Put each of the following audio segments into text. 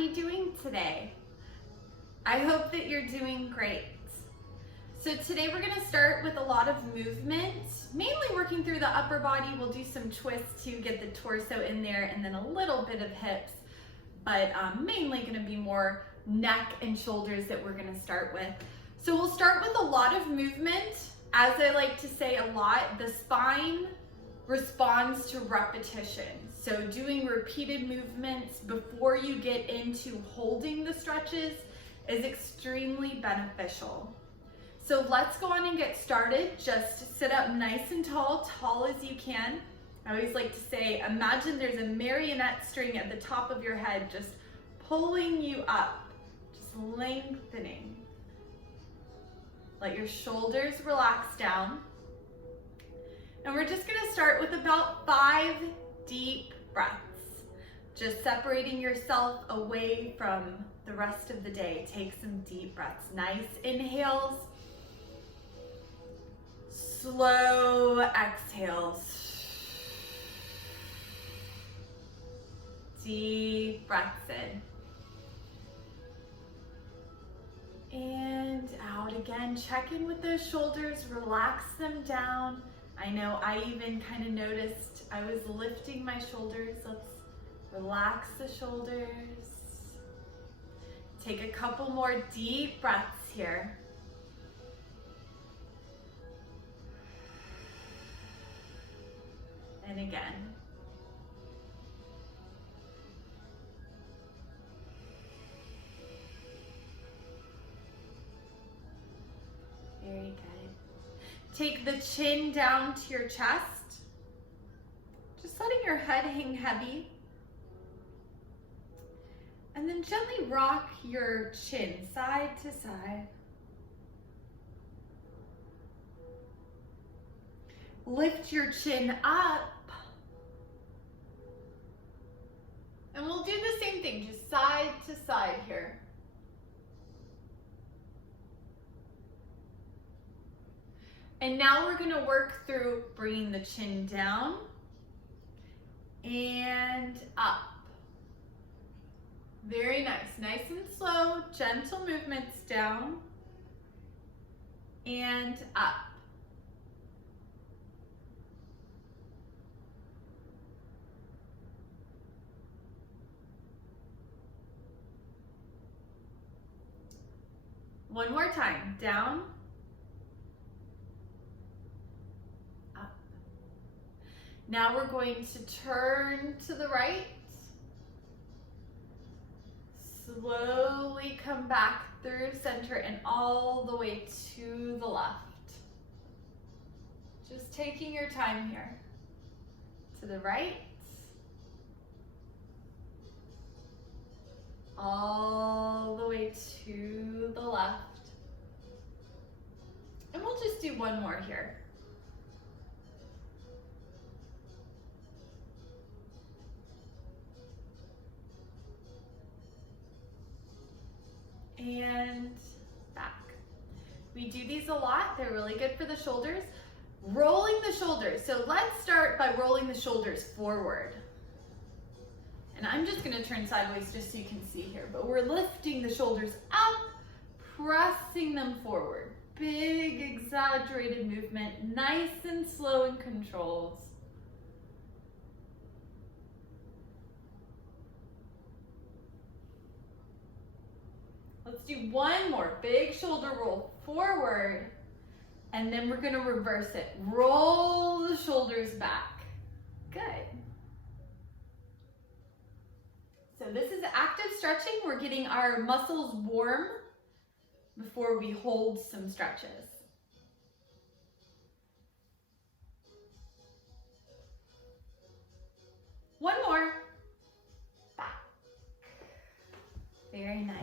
we doing today? I hope that you're doing great. So today we're going to start with a lot of movement, mainly working through the upper body. We'll do some twists to get the torso in there and then a little bit of hips, but mainly going to be more neck and shoulders that we're going to start with. So we'll start with a lot of movement. As I like to say a lot, the spine responds to repetition. So doing repeated movements before you get into holding the stretches is extremely beneficial. So let's go on and get started. Just sit up nice and tall, tall as you can. I always like to say, imagine there's a marionette string at the top of your head, just pulling you up, just lengthening. Let your shoulders relax down. And we're just gonna start with about 5 deep breaths, just separating yourself away from the rest of the day. Take some deep breaths. Nice inhales, slow exhales. Deep breaths in. And out again. Check in with those shoulders, relax them down. I know I even kind of noticed I was lifting my shoulders. Let's relax the shoulders. Take a couple more deep breaths here. And again. Very good. Take the chin down to your chest. Just letting your head hang heavy. And then gently rock your chin side to side. Lift your chin up. And we'll do the same thing, just side to side here. And now we're going to work through bringing the chin down and up. Very nice. Nice and slow, gentle movements down and up. One more time. Down. Up. Now we're going to turn to the right. Slowly come back through center and all the way to the left. Just taking your time here. To the right. All the way to the left. And we'll just do one more here. And back. We do these a lot. They're really good for the shoulders. Rolling the shoulders. So let's start by rolling the shoulders forward. And I'm just going to turn sideways just so you can see here. But we're lifting the shoulders up, pressing them forward. Big, exaggerated movement. Nice and slow and controlled. Let's do one more. Big shoulder roll forward. And then we're going to reverse it. Roll the shoulders back. Good. So this is active stretching. We're getting our muscles warm before we hold some stretches. One more. Back. Very nice.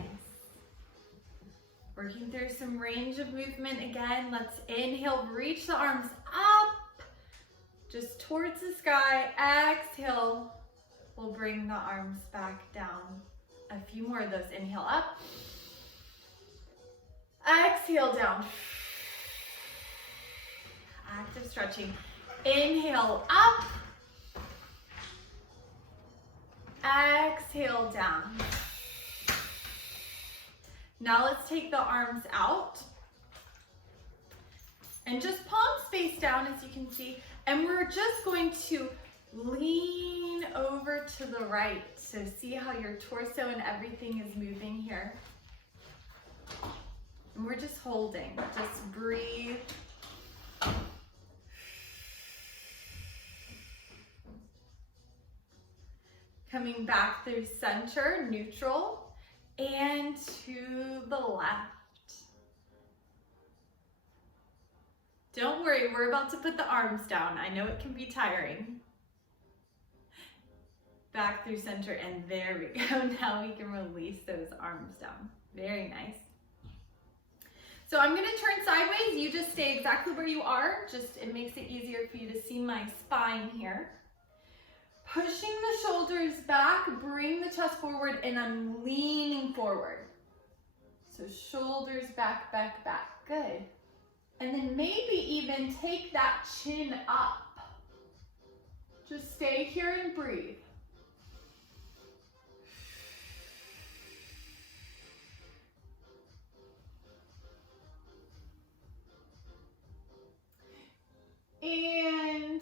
Working through some range of movement again. Let's inhale, reach the arms up, just towards the sky. Exhale, we'll bring the arms back down. A few more of those. Inhale up. Exhale down. Active stretching. Inhale up. Exhale down. Now let's take the arms out and just palms face down, as you can see, and we're just going to lean over to the right. So see how your torso and everything is moving here. And we're just holding, just breathe. Coming back through center, neutral, and to the left. Don't worry, we're about to put the arms down. I know it can be tiring. Back through center, and there we go. Now we can release those arms down. Very nice. So I'm gonna turn sideways. You just stay exactly where you are. It makes it easier for you to see my spine here. Pushing the shoulders back, bring the chest forward, and I'm leaning forward. So shoulders back, back, back. Good. And then maybe even take that chin up. Just stay here and breathe. And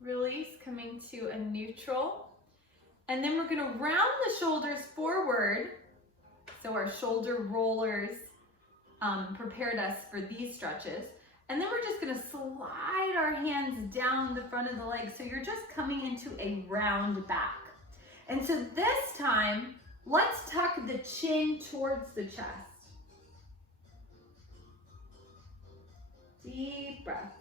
release, coming to a neutral. And then we're gonna round the shoulders forward. So our shoulder rollers prepared us for these stretches. And then we're just gonna slide our hands down the front of the leg. So you're just coming into a round back. And so this time, let's tuck the chin towards the chest. Deep breath.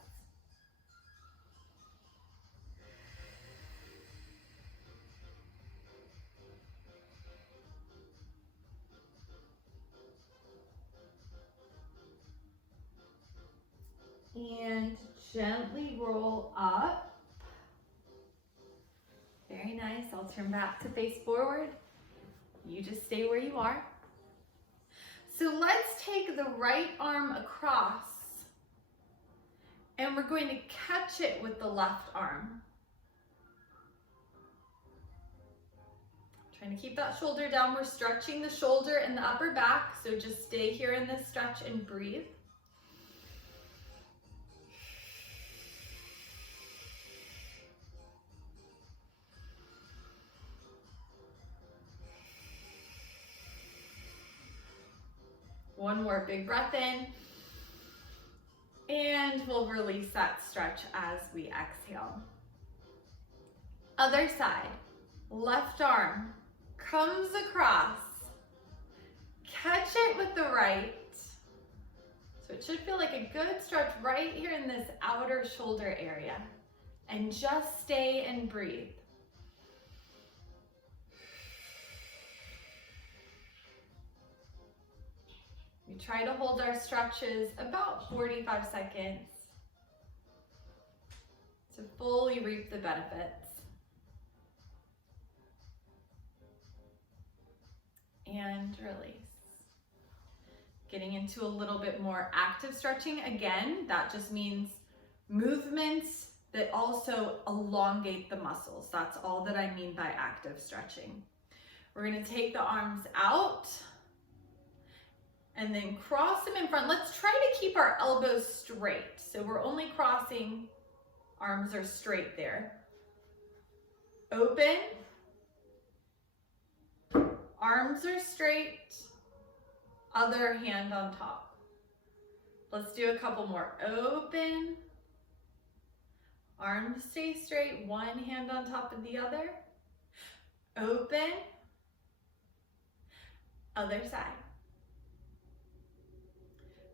And gently roll up. Very nice. I'll turn back to face forward. You just stay where you are. So let's take the right arm across and we're going to catch it with the left arm. Trying to keep that shoulder down. We're stretching the shoulder and the upper back. So just stay here in this stretch and breathe. One more big breath in, and we'll release that stretch as we exhale. Other side, left arm comes across, catch it with the right. So it should feel like a good stretch right here in this outer shoulder area, and just stay and breathe. We try to hold our stretches about 45 seconds to fully reap the benefits. And release. Getting into a little bit more active stretching. Again, that just means movements that also elongate the muscles. That's all that I mean by active stretching. We're going to take the arms out and then cross them in front. Let's try to keep our elbows straight. So we're only crossing, arms are straight there. Open. Arms are straight. Other hand on top. Let's do a couple more. Open. Arms stay straight. One hand on top of the other. Open. Other side.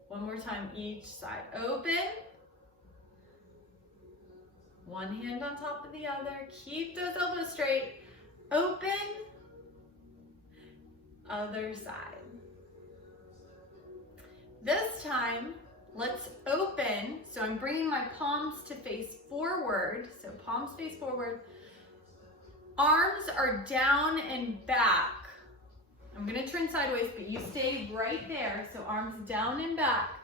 One more time, each side. Open. One hand on top of the other. Keep those elbows straight. Open. Other side. This time, let's open. So I'm bringing my palms to face forward. So palms face forward. Arms are down and back. I'm gonna turn sideways, but you stay right there. So arms down and back.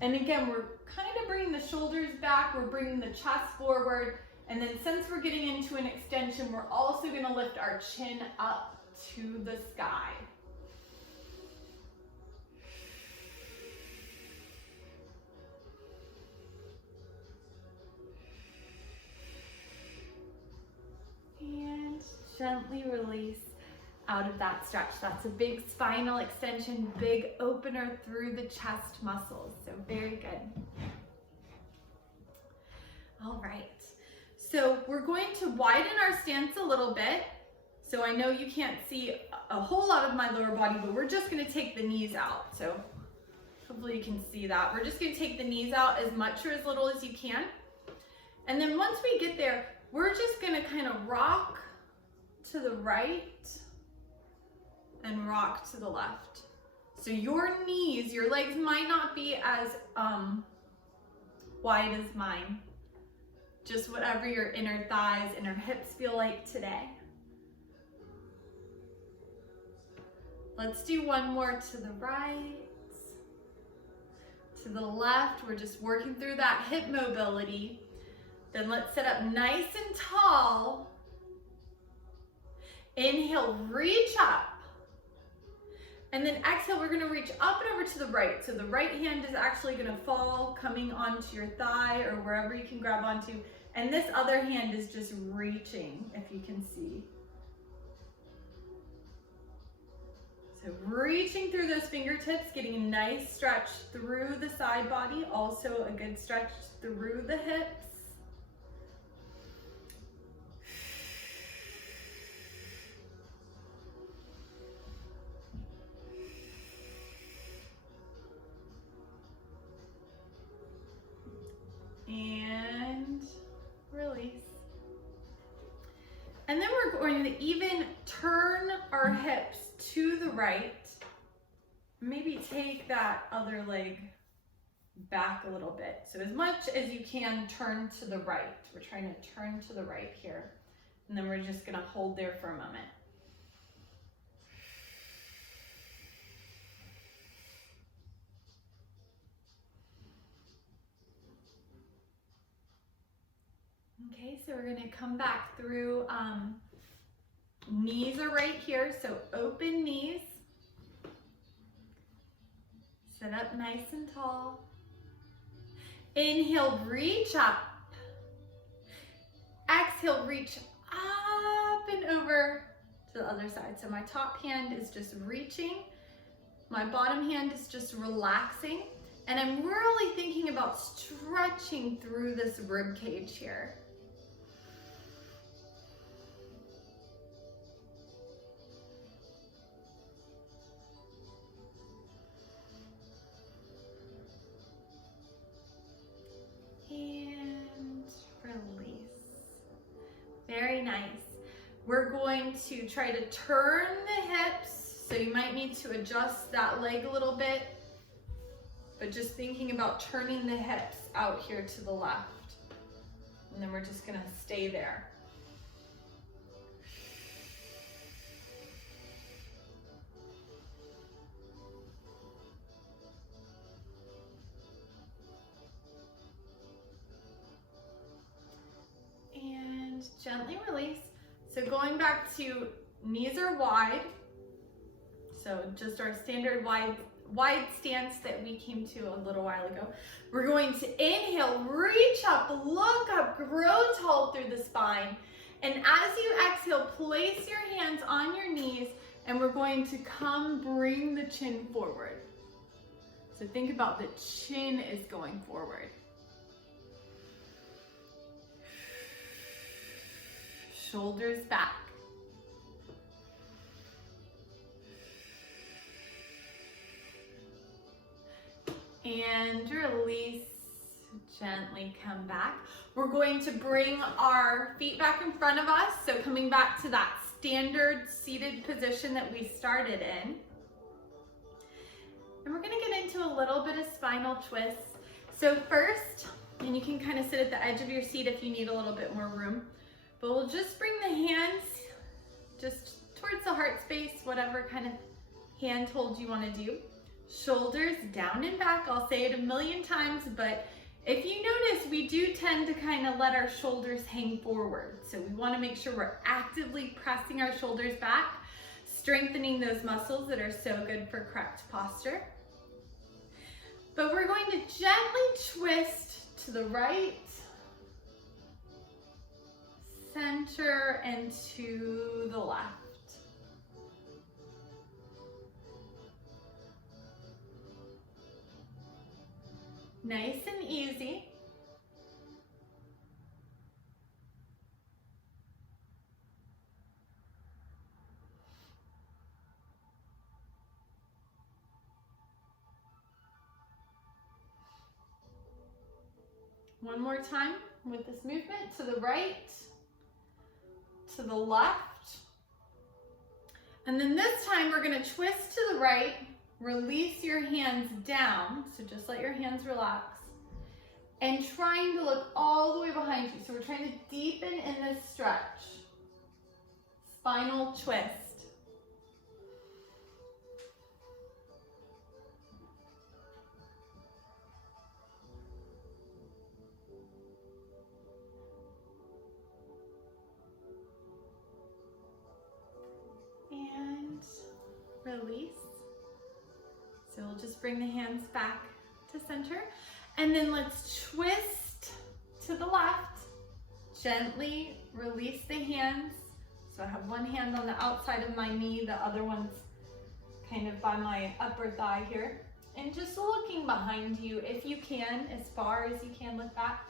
And again, we're kind of bringing the shoulders back. We're bringing the chest forward. And then since we're getting into an extension, we're also gonna lift our chin up to the sky. gently release out of that stretch. That's a big spinal extension, big opener through the chest muscles. So very good. All right. So we're going to widen our stance a little bit. So I know you can't see a whole lot of my lower body, but we're just going to take the knees out. So hopefully you can see that. We're just going to take the knees out as much or as little as you can. And then once we get there, we're just going to kind of rock to the right and rock to the left. So your knees, your legs might not be as wide as mine. Just whatever your inner thighs, inner hips feel like today. Let's do one more to the right, to the left. We're just working through that hip mobility. Then let's sit up nice and tall. Inhale, reach up. And then exhale, we're gonna reach up and over to the right. So the right hand is actually gonna fall, coming onto your thigh or wherever you can grab onto. And this other hand is just reaching, if you can see. So reaching through those fingertips, getting a nice stretch through the side body, also a good stretch through the hips. And release. And then we're going to even turn our hips to the right. Maybe take that other leg back a little bit. So as much as you can, turn to the right. We're trying to turn to the right here. And then we're just going to hold there for a moment. Okay, so we're going to come back through, knees are right here, so open knees. Sit up nice and tall. Inhale, reach up. Exhale, reach up and over to the other side. So my top hand is just reaching. My bottom hand is just relaxing. And I'm really thinking about stretching through this rib cage here. And release. Very nice. We're going to try to turn the hips, so you might need to adjust that leg a little bit, but just thinking about turning the hips out here to the left. And then we're just gonna stay there. And gently release. So going back to knees are wide. So just our standard wide stance that we came to a little while ago. We're going to inhale, reach up, look up, grow tall through the spine. And as you exhale, place your hands on your knees, and we're going to bring the chin forward. So think about the chin is going forward. Shoulders back. And release, gently come back. We're going to bring our feet back in front of us. So coming back to that standard seated position that we started in. And we're gonna get into a little bit of spinal twists. So first, and you can kind of sit at the edge of your seat if you need a little bit more room, but we'll just bring the hands just towards the heart space, whatever kind of hand hold you wanna do. Shoulders down and back. I'll say it a million times, but if you notice, we do tend to kind of let our shoulders hang forward. So we want to make sure we're actively pressing our shoulders back, strengthening those muscles that are so good for correct posture. But we're going to gently twist to the right, center and to the left. Nice and easy. One more time with this movement, to the right, to the left. And then this time we're gonna twist to the right, release your hands down, so just let your hands relax, and trying to look all the way behind you. So we're trying to deepen in this stretch. Spinal twist. And release. So we'll just bring the hands back to center. And then let's twist to the left. Gently release the hands. So I have one hand on the outside of my knee, the other one's kind of by my upper thigh here. And just looking behind you, if you can, as far as you can, look back.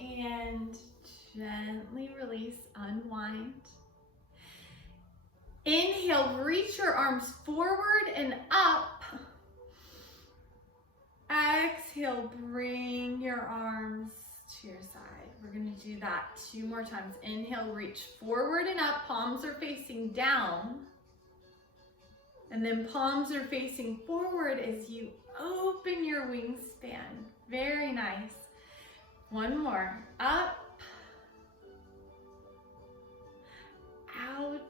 And gently release, unwind. Inhale, reach your arms forward and up. Exhale, bring your arms to your side. We're gonna do that 2 more times. Inhale, reach forward and up, palms are facing down. And then palms are facing forward as you open your wingspan. Very nice. One more, up, out.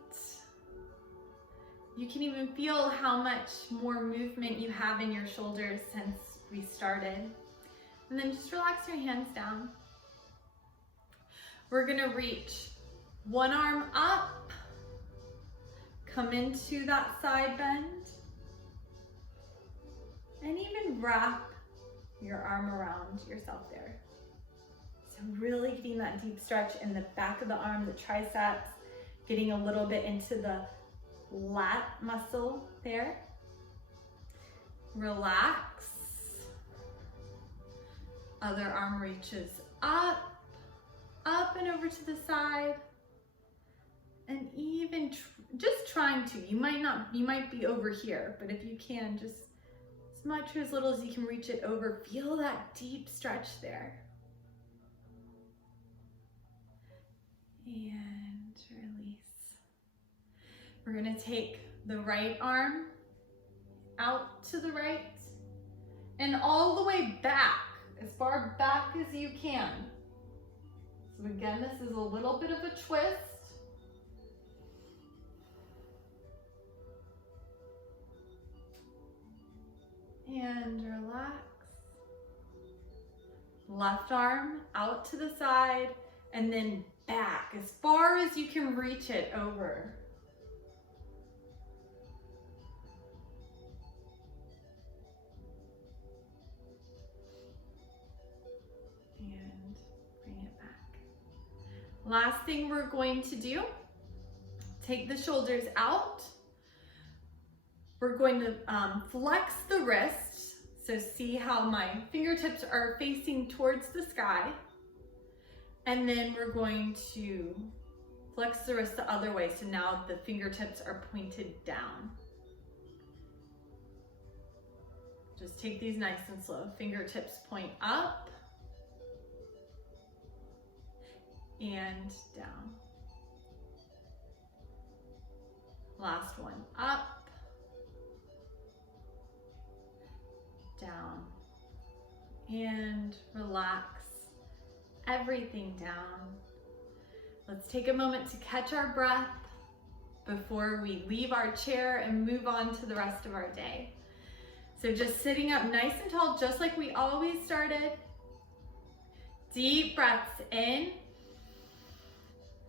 You can even feel how much more movement you have in your shoulders since we started. And then just relax your hands down. We're gonna reach one arm up, come into that side bend, and even wrap your arm around yourself there. So really getting that deep stretch in the back of the arm, the triceps, getting a little bit into the lat muscle there. Relax. Other arm reaches up, up and over to the side. And even just trying to, you might be over here, but if you can, just as much or as little as you can reach it over, feel that deep stretch there. And release. We're gonna take the right arm out to the right and all the way back, as far back as you can. So again, this is a little bit of a twist. And relax. Left arm out to the side and then back as far as you can reach it over. And bring it back. Last thing we're going to do, take the shoulders out. We're going to flex the wrists. So see how my fingertips are facing towards the sky. And then we're going to flex the wrist the other way. So now the fingertips are pointed down. Just take these nice and slow. Fingertips point up and down. Last one, up, down, and relax everything down. Let's take a moment to catch our breath before we leave our chair and move on to the rest of our day. So just sitting up nice and tall, just like we always started. Deep breaths in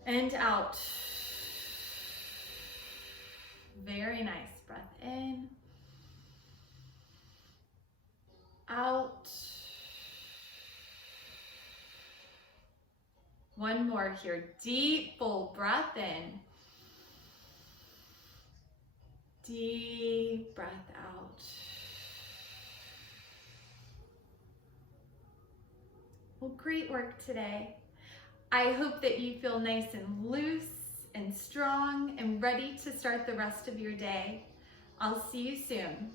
and out. Very nice. Breath in. Out. One more here. Deep, full breath in. Deep breath out. Well, great work today. I hope that you feel nice and loose and strong and ready to start the rest of your day. I'll see you soon.